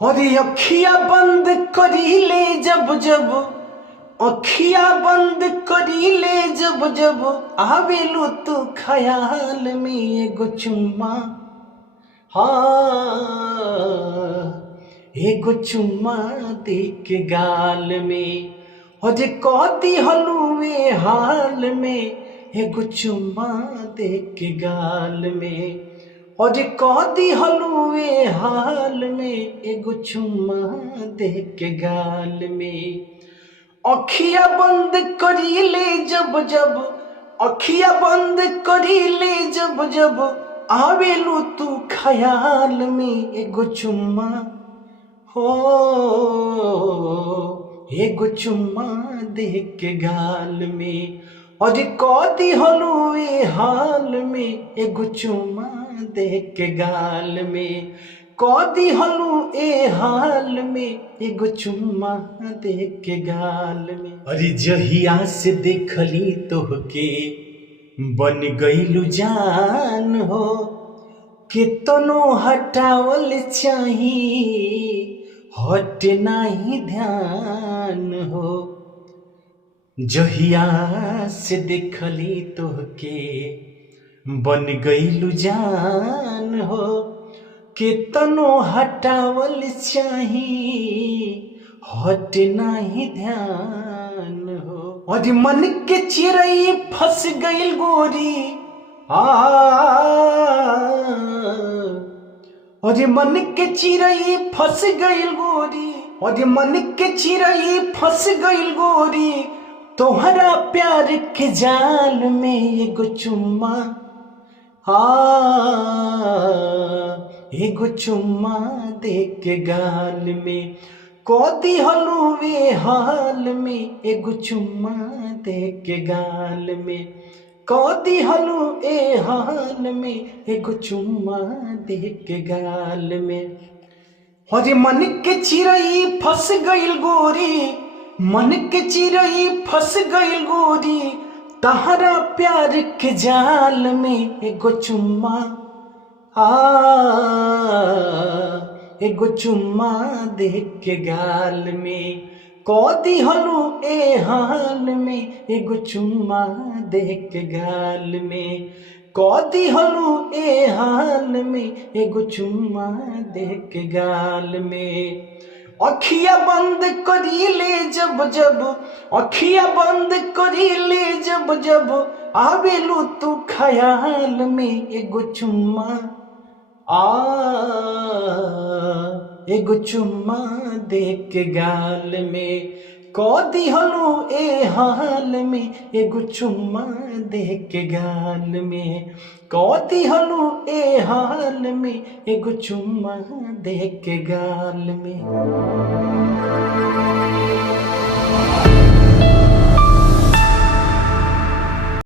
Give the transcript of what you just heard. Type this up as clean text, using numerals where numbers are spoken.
और अखिया बंद करी ले जब जब, अखिया बंद करी ले जब जब आवेलू तू ख्याल में एगो चुम्मा, हाँ एगो चुम्मा दे के गाल में। और कौती हलुए हाल में एगो चुम्मा दे के गाल में। और कौती हलुए हाल में एगो चुम्मा दे के गाल में। अखिया बंद करी ले जब जब, अखिया बंद करी ले जब जब आवेलू तू ख्याल में एगो चुम्मा, हो एगो चुम्मा दे के गाल में। और कौती हलुए हाल में एगो चुम्मा दे के गाल में। कौती हलू ए हाल में एगो चुम्मा दे के गाल में। अरे जहिया से देखली तोहके बन गईलू जान हो, केतनो हटावल चाही हट नाही ध्यान हो। जहिया से देखली तोहके बन गईलू जान हो, केतनो हटावल चाही हट नाही ध्यान हो। और मन के चिरई फंस गईल गोरी, और मन के चिरई फंस गईल गोरी, और मन के चिरई फंस गईल गोरी तोहरा प्यार के जाल में एगो चुम्मा, एगो चुम्मा दे के गाल में। कौती हलुए हाल में एगो चुम्मा दे के गाल में। कौती हलू ए हाल में एगो चुम्मा दे के गाल में। और मन के चिरई फंस गईल गोरी, मन के चिरई फंस गईल गोरी तहरा प्यार के जाल में एगो चुम्मा, एगो चुम्मा दे के गाल में। कौती हलू ए हाल में एगो चुम्मा दे के गाल में। कौती हलू ए हाल में एगो चुम्मा दे के गाल में। अखिया बंद करी ले जब जब, अखिया बंद करी ले जब जब आवेलू तू ख्याल में एगो चुम्मा, एगो चुम्मा दे के गाल में। कौती हलू ए हाल में एगो चुम्मा दे के गाल में। कौती हलू ए हाल में एगो चुम्मा दे के गाल में।